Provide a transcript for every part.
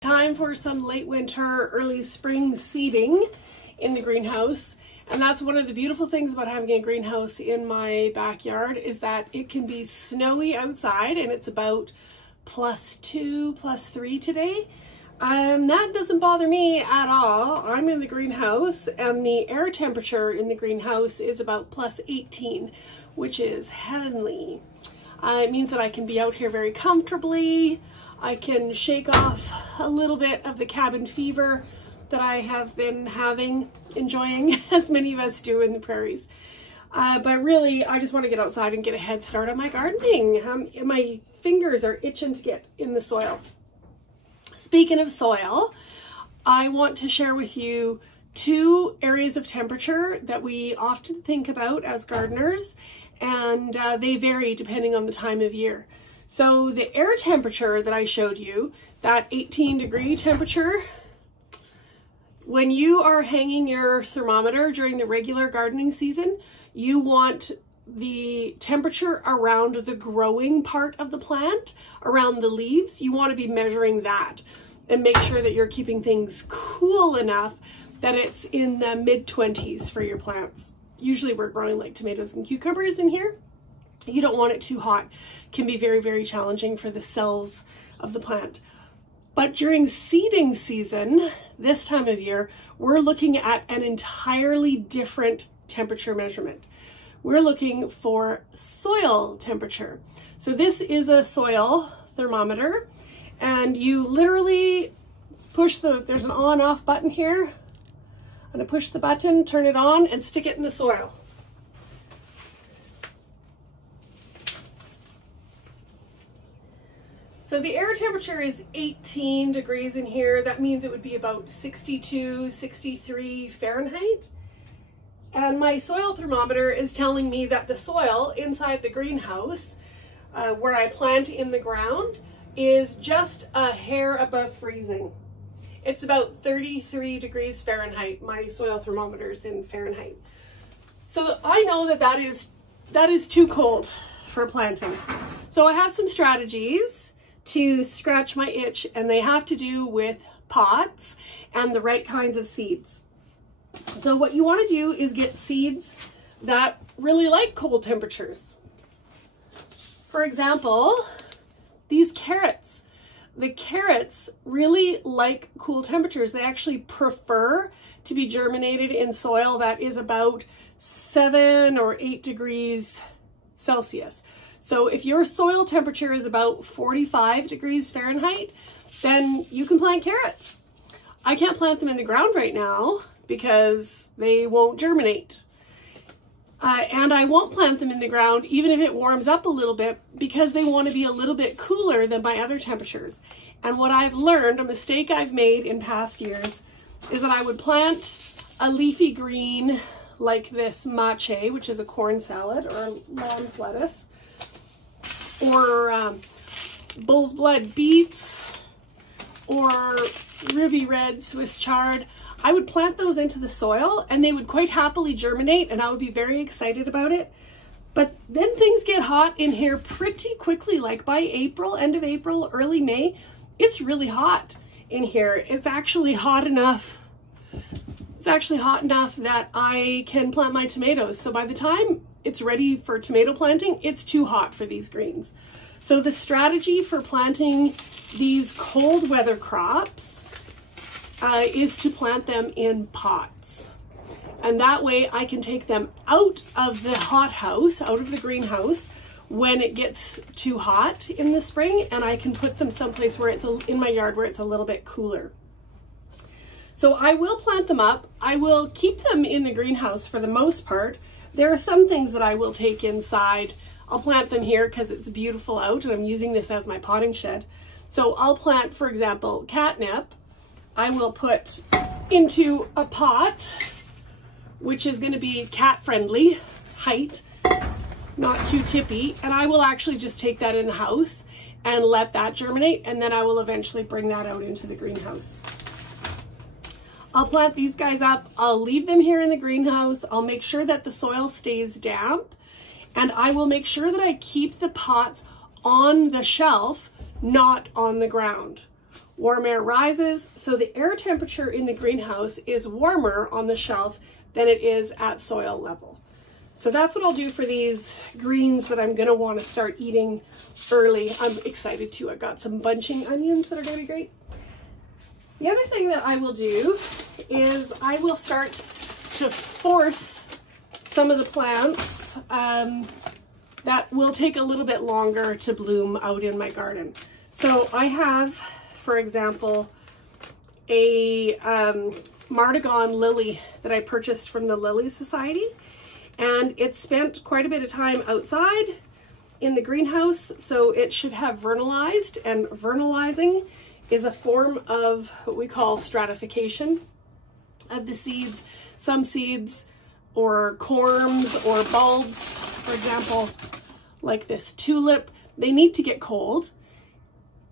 Time for some late winter, early spring seeding in the greenhouse. And that's one of the beautiful things about having a greenhouse in my backyard, is that it can be snowy outside and it's about +2, +3 today. That doesn't bother me at all. I'm in the greenhouse and the air temperature in the greenhouse is about +18, which is heavenly. It means that I can be out here very comfortably. I can shake off a little bit of the cabin fever that I have been enjoying, as many of us do in the prairies. But really, I just want to get outside and get a head start on my gardening. My fingers are itching to get in the soil. Speaking of soil, I want to share with you 2 areas of temperature that we often think about as gardeners, and they vary depending on the time of year. So the air temperature that I showed you, that 18-degree temperature, when you are hanging your thermometer during the regular gardening season, you want the temperature around the growing part of the plant, around the leaves. You want to be measuring that and make sure that you're keeping things cool enough that it's in the mid-20s for your plants. Usually we're growing like tomatoes and cucumbers in here. You don't want it too hot. It can be very, very challenging for the cells of the plant. But during seeding season, this time of year, we're looking at an entirely different temperature measurement. We're looking for soil temperature. So this is a soil thermometer, and you literally push there's an on-off button here. I'm gonna push the button, turn it on, and stick it in the soil. So the air temperature is 18 degrees in here. That means it would be about 62, 63 Fahrenheit. And my soil thermometer is telling me that the soil inside the greenhouse, where I plant in the ground, is just a hair above freezing. It's about 33 degrees Fahrenheit. My soil thermometer is in Fahrenheit. So I know that is too cold for planting. So I have some strategies to scratch my itch, and they have to do with pots and the right kinds of seeds. So what you want to do is get seeds that really like cold temperatures. For example, these carrots. The carrots really like cool temperatures. They actually prefer to be germinated in soil that is about 7 or 8 degrees Celsius. So if your soil temperature is about 45 degrees Fahrenheit, then you can plant carrots. I can't plant them in the ground right now because they won't germinate. And I won't plant them in the ground even if it warms up a little bit, because they want to be a little bit cooler than my other temperatures. And what I've learned, a mistake I've made in past years, is that I would plant a leafy green like this mache, which is a corn salad or lamb's lettuce, or bull's blood beets, or ruby red Swiss chard. I would plant those into the soil and they would quite happily germinate, and I would be very excited about it. But then things get hot in here pretty quickly, like by April, end of April, early May, it's really hot in here. It's actually hot enough that I can plant my tomatoes. So by the time it's ready for tomato planting, it's too hot for these greens. So the strategy for planting these cold weather crops is to plant them in pots. And that way I can take them out of the hothouse, out of the greenhouse, when it gets too hot in the spring, and I can put them someplace where it's in my yard where it's a little bit cooler. So I will plant them up. I will keep them in the greenhouse for the most part. There are some things that I will take inside. I'll plant them here because it's beautiful out and I'm using this as my potting shed. So I'll plant, for example, catnip. I will put into a pot, which is going to be cat friendly height, not too tippy. And I will actually just take that in the house and let that germinate. And then I will eventually bring that out into the greenhouse. I'll plant these guys up. I'll leave them here in the greenhouse. I'll make sure that the soil stays damp, and I will make sure that I keep the pots on the shelf, not on the ground. warm air rises, so the air temperature in the greenhouse is warmer on the shelf than it is at soil level. So that's what I'll do for these greens that I'm gonna want to start eating early. I'm excited too. I've got some bunching onions that are gonna be great. The other thing that I will do is I will start to force some of the plants that will take a little bit longer to bloom out in my garden. So I have, for example, a Martagon lily that I purchased from the Lily Society, and it spent quite a bit of time outside in the greenhouse, so it should have vernalized, and vernalizing is a form of what we call stratification of the seeds. Some seeds or corms or bulbs, for example, like this tulip, they need to get cold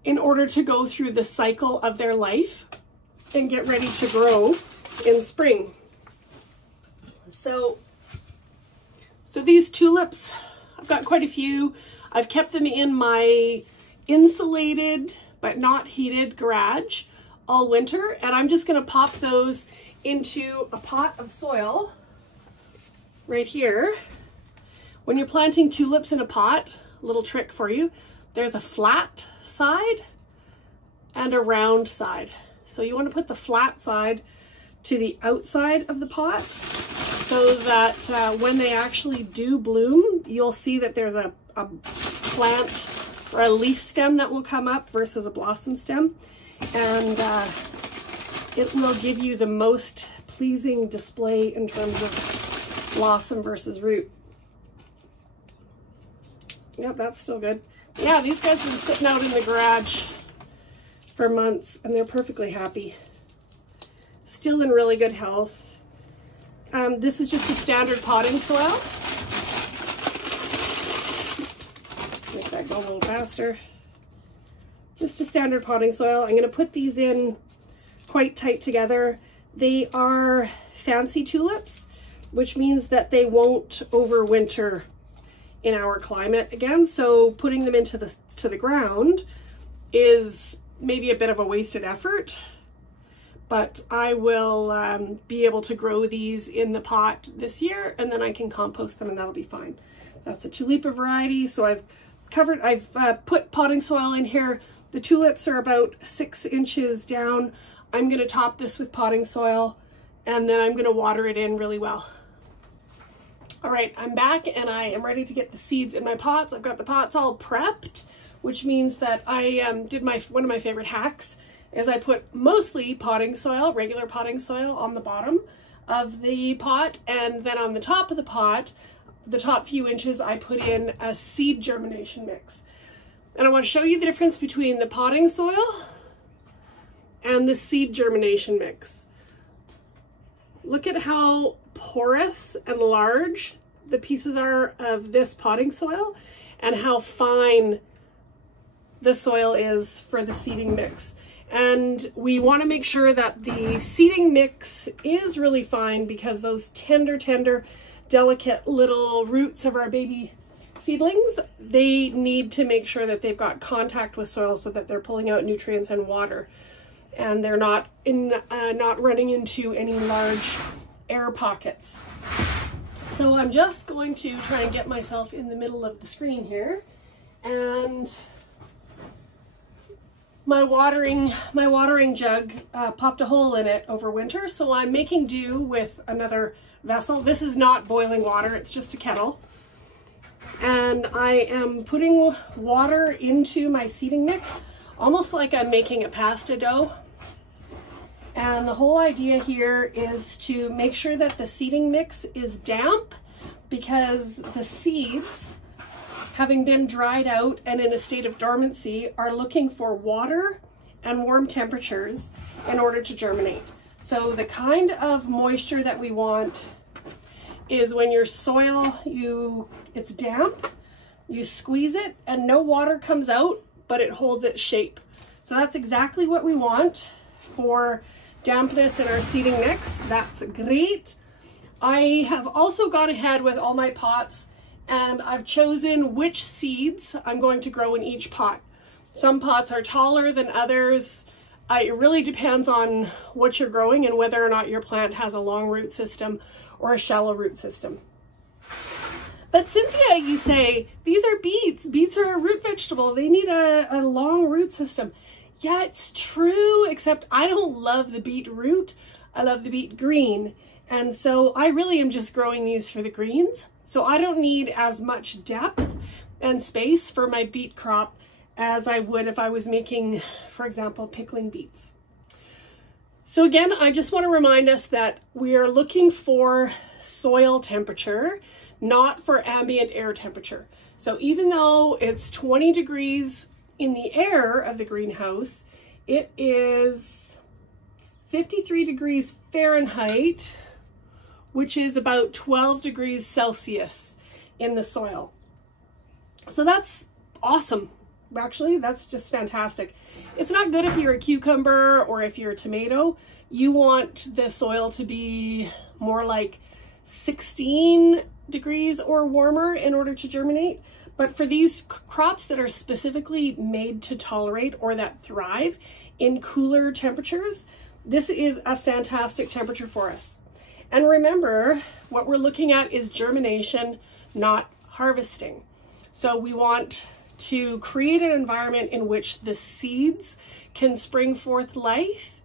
in order to go through the cycle of their life and get ready to grow in spring. So these tulips, I've got quite a few. I've kept them in my insulated but not heated garage all winter, and I'm just gonna pop those into a pot of soil right here. When you're planting tulips in a pot, a little trick for you, there's a flat side and a round side. So you want to put the flat side to the outside of the pot so that when they actually do bloom, you'll see that there's a plant or a leaf stem that will come up versus a blossom stem, and it will give you the most pleasing display in terms of blossom versus root. Yep, that's still good. Yeah, these guys have been sitting out in the garage for months and they're perfectly happy. Still in really good health. This is just a standard potting soil. Make that go a little faster. Just a standard potting soil. I'm going to put these in quite tight together. They are fancy tulips, which means that they won't overwinter in our climate again. So putting them into the ground is maybe a bit of a wasted effort, but I will be able to grow these in the pot this year, and then I can compost them and that'll be fine. That's a tulipa variety. So I've put potting soil in here. The tulips are about 6 inches down. I'm going to top this with potting soil, and then I'm going to water it in really well. All right, I'm back and I am ready to get the seeds in my pots. I've got the pots all prepped, which means that I did one of my favorite hacks is I put mostly potting soil, regular potting soil, on the bottom of the pot, and then on the top of the pot, the top few inches, I put in a seed germination mix. And I want to show you the difference between the potting soil and the seed germination mix. Look at how porous and large the pieces are of this potting soil and how fine the soil is for the seeding mix. And we want to make sure that the seeding mix is really fine, because those tender, delicate little roots of our baby seedlings, they need to make sure that they've got contact with soil so that they're pulling out nutrients and water, and they're not running into any large air pockets. So I'm just going to try and get myself in the middle of the screen here, and my watering jug popped a hole in it over winter, so I'm making do with another vessel. This is not boiling water, it's just a kettle. And I am putting water into my seeding mix, almost like I'm making a pasta dough. And the whole idea here is to make sure that the seeding mix is damp, because the seeds, having been dried out and in a state of dormancy, are looking for water and warm temperatures in order to germinate. So the kind of moisture that we want is when your soil, it's damp, you squeeze it and no water comes out, but it holds its shape. So that's exactly what we want for dampness in our seeding mix. That's great. I have also gone ahead with all my pots, and I've chosen which seeds I'm going to grow in each pot. Some pots are taller than others. It really depends on what you're growing and whether or not your plant has a long root system or a shallow root system. But Cynthia, you say, these are beets. Beets are a root vegetable. They need a long root system. Yeah, it's true, except I don't love the beet root. I love the beet green. And so I really am just growing these for the greens. So I don't need as much depth and space for my beet crop as I would if I was making, for example, pickling beets. So again, I just want to remind us that we are looking for soil temperature, not for ambient air temperature. So even though it's 20 degrees in the air of the greenhouse, it is 53 degrees Fahrenheit, which is about 12 degrees Celsius in the soil. So that's awesome. Actually, that's just fantastic. It's not good if you're a cucumber or if you're a tomato. You want the soil to be more like 16 degrees or warmer in order to germinate. But for these crops that are specifically made to tolerate or that thrive in cooler temperatures, this is a fantastic temperature for us. And remember, what we're looking at is germination, not harvesting. So we want to create an environment in which the seeds can spring forth life.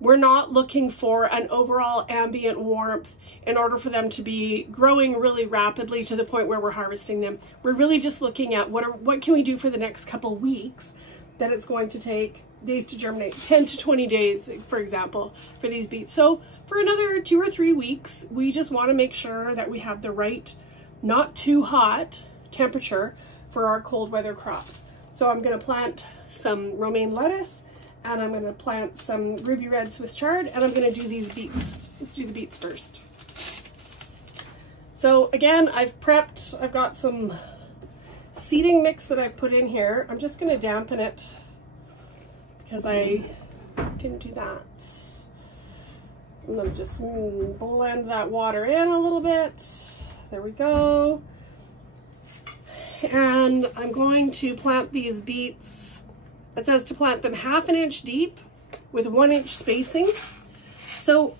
We're not looking for an overall ambient warmth in order for them to be growing really rapidly to the point where we're harvesting them. We're really just looking at what can we do for the next couple weeks that it's going to take days to germinate, 10 to 20 days, for example, for these beets. So for another 2 or 3 weeks, we just want to make sure that we have the right, not too hot temperature for our cold weather crops. So I'm going to plant some romaine lettuce, and I'm going to plant some ruby red Swiss chard, and I'm going to do these beets. Let's do the beets first. So again, I've got some seeding mix that I've put in here. I'm just going to dampen it because I didn't do that. I'm going to just blend that water in a little bit. There we go. And I'm going to plant these beets. It says to plant them 1/2 inch deep with 1 inch spacing. So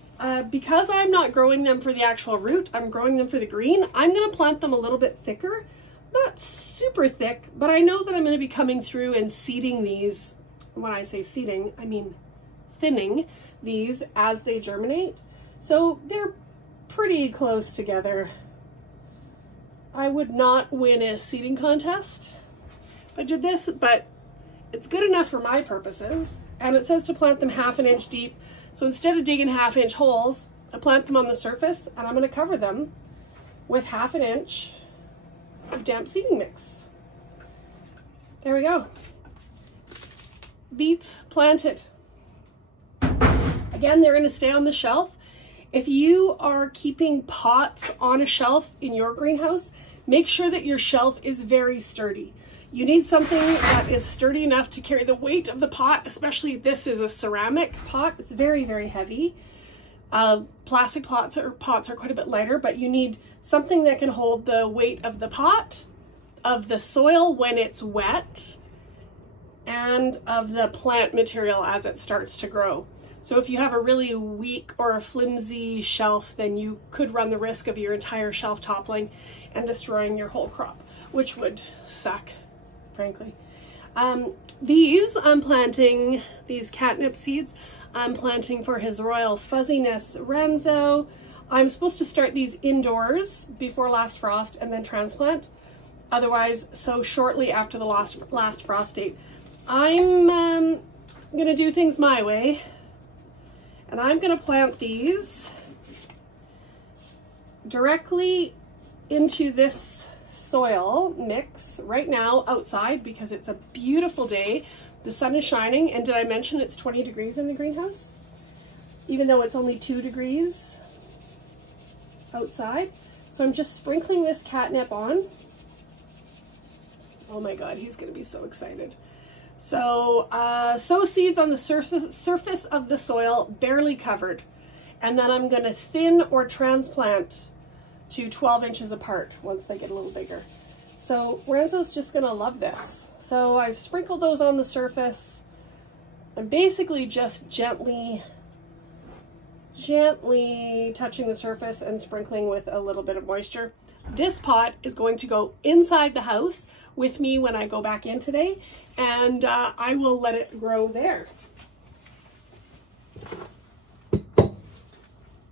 because I'm not growing them for the actual root, I'm growing them for the green, I'm going to plant them a little bit thicker. Not super thick, but I know that I'm going to be coming through and seeding these. When I say seeding, I mean thinning these as they germinate. So they're pretty close together. I would not win a seeding contest if I did this, but it's good enough for my purposes. And it says to plant them 1/2 inch deep. So instead of digging 1/2 inch holes, I plant them on the surface, and I'm going to cover them with 1/2 inch of damp seeding mix. There we go. Beets planted. Again, they're going to stay on the shelf. If you are keeping pots on a shelf in your greenhouse, make sure that your shelf is very sturdy. You need something that is sturdy enough to carry the weight of the pot, especially this is a ceramic pot. It's very, very heavy. Plastic pots are quite a bit lighter, but you need something that can hold the weight of the pot, of the soil when it's wet, and of the plant material as it starts to grow. So if you have a really weak or a flimsy shelf, then you could run the risk of your entire shelf toppling and destroying your whole crop, which would suck, frankly. These I'm planting, these catnip seeds, I'm planting for His Royal Fuzziness Renzo. I'm supposed to start these indoors before last frost and then transplant. Otherwise, so shortly after the last frost date. I'm gonna do things my way, and I'm gonna plant these directly into this soil mix right now outside because it's a beautiful day. The sun is shining, and did I mention it's 20 degrees in the greenhouse? Even though it's only 2 degrees outside. So I'm just sprinkling this catnip on. Oh my God, he's gonna be so excited. So sow seeds on the surface of the soil, barely covered. And then I'm gonna thin or transplant to 12 inches apart once they get a little bigger. So Renzo's just gonna love this. So I've sprinkled those on the surface, I'm basically just gently touching the surface and sprinkling with a little bit of moisture. This pot is going to go inside the house with me when I go back in today, and I will let it grow there.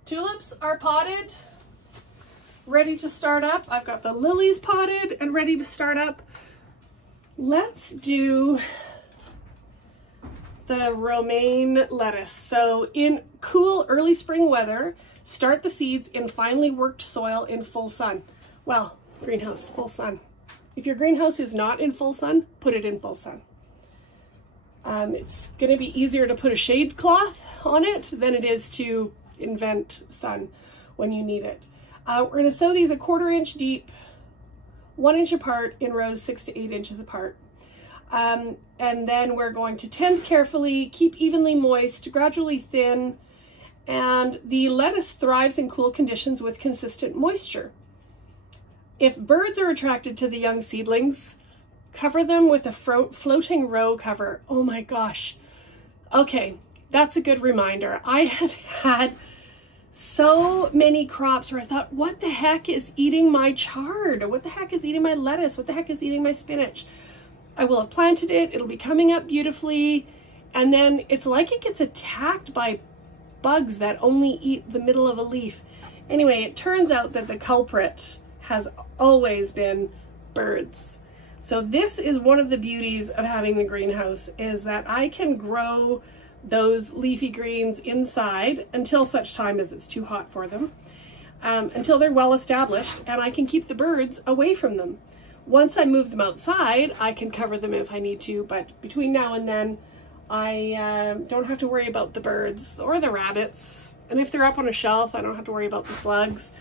Tulips are potted, ready to start up. I've got the lilies potted and ready to start up. Let's do the romaine lettuce. So in cool early spring weather, start the seeds in finely worked soil in full sun. Well, greenhouse, full sun. If your greenhouse is not in full sun, put it in full sun. It's going to be easier to put a shade cloth on it than it is to invent sun when you need it. We're going to sow these 1/4 inch deep, 1 inch apart in rows 6 to 8 inches apart. And then we're going to tend carefully, keep evenly moist, gradually thin, and the lettuce thrives in cool conditions with consistent moisture. If birds are attracted to the young seedlings, cover them with a floating row cover. Oh my gosh. Okay, that's a good reminder. I have had so many crops where I thought, what the heck is eating my chard? What the heck is eating my lettuce? What the heck is eating my spinach? I will have planted it, it'll be coming up beautifully, and then it's like it gets attacked by bugs that only eat the middle of a leaf. Anyway, it turns out that the culprit has always been birds. So this is one of the beauties of having the greenhouse, is that I can grow those leafy greens inside until such time as it's too hot for them, until they're well established, and I can keep the birds away from them. Once I move them outside, I can cover them if I need to, but between now and then, I don't have to worry about the birds or the rabbits. And if they're up on a shelf, I don't have to worry about the slugs.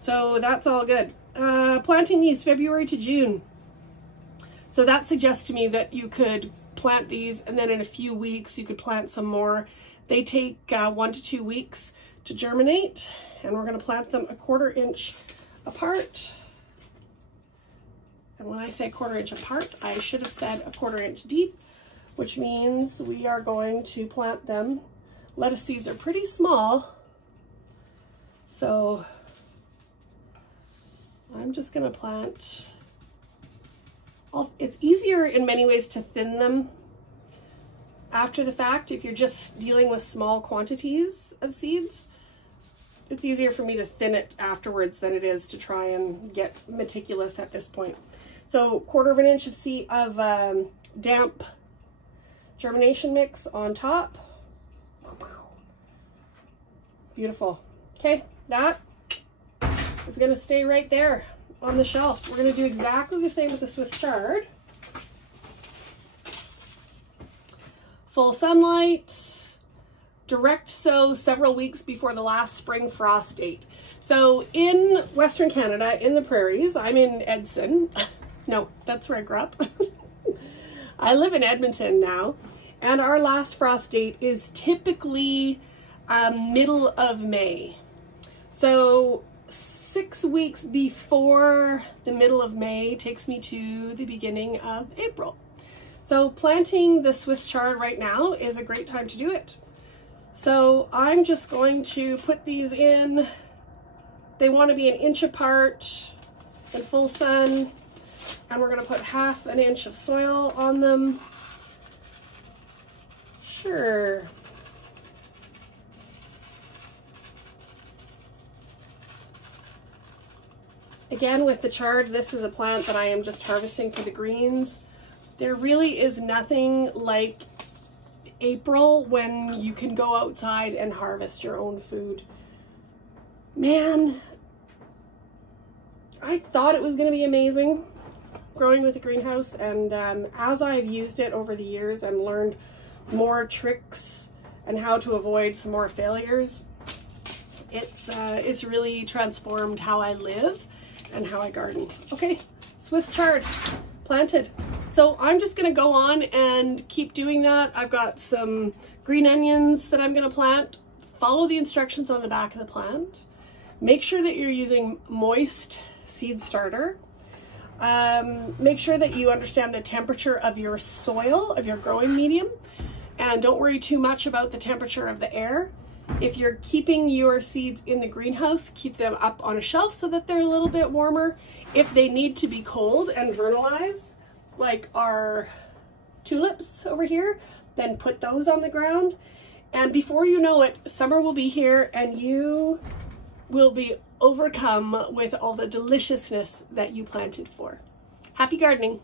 So that's all good. Planting these February to June. So that suggests to me that you could plant these and then in a few weeks you could plant some more. They take 1 to 2 weeks to germinate, and we're going to plant them 1/4 inch apart. And when I say 1/4 inch apart, I should have said 1/4 inch deep, which means we are going to plant them. Lettuce seeds are pretty small, so I'm just going to plant. It's easier in many ways to thin them after the fact. If you're just dealing with small quantities of seeds, it's easier for me to thin it afterwards than it is to try and get meticulous at this point. So 1/4 inch of damp germination mix on top. Beautiful. Okay, that is going to stay right there on the shelf. We're going to do exactly the same with the Swiss chard. Full sunlight, direct sow several weeks before the last spring frost date. So in Western Canada, in the prairies, I'm in Edson. No, that's where I grew up. I live in Edmonton now, and our last frost date is typically middle of May. So 6 weeks before the middle of May takes me to the beginning of April. So planting the Swiss chard right now is a great time to do it. So I'm just going to put these in. They want to be 1 inch apart in full sun, and we're going to put 1/2 inch of soil on them. Sure. Again, with the chard, this is a plant that I am just harvesting for the greens. There really is nothing like April when you can go outside and harvest your own food. Man, I thought it was going to be amazing growing with a greenhouse, and as I've used it over the years and learned more tricks and how to avoid some more failures, it's really transformed how I live and how I garden. Okay, Swiss chard planted. So I'm just gonna go on and keep doing that. I've got some green onions that I'm gonna plant. Follow the instructions on the back of the plant. Make sure that you're using moist seed starter. Make sure that you understand the temperature of your soil, of your growing medium, and don't worry too much about the temperature of the air. If you're keeping your seeds in the greenhouse, keep them up on a shelf so that they're a little bit warmer. If they need to be cold and vernalize, like our tulips over here, then put those on the ground. And before you know it, summer will be here and you will be overcome with all the deliciousness that you planted for. Happy gardening!